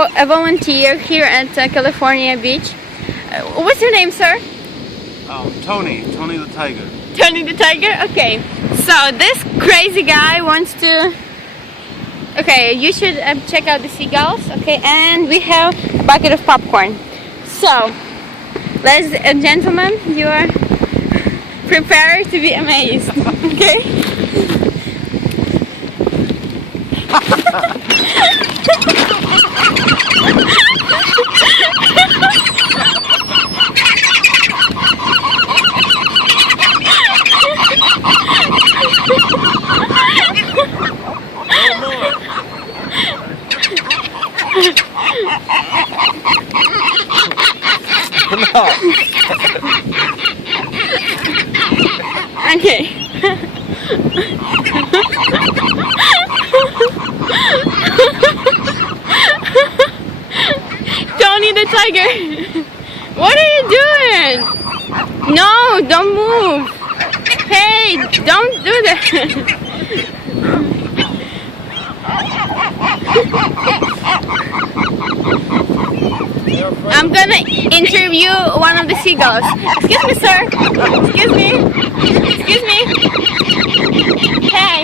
a volunteer here at California Beach. What's your name, sir? Tony the tiger. Tony the tiger? Okay. So this crazy guy wants to... Okay, you should check out the seagulls. Okay, and we have a bucket of popcorn. So, ladies and gentlemen, you are prepared to be amazed. Okay? Okay. Tony the tiger. What are you doing? No, don't move. Hey, don't do that. I'm gonna interview one of the seagulls. Excuse me, sir. Excuse me. Excuse me. Hey.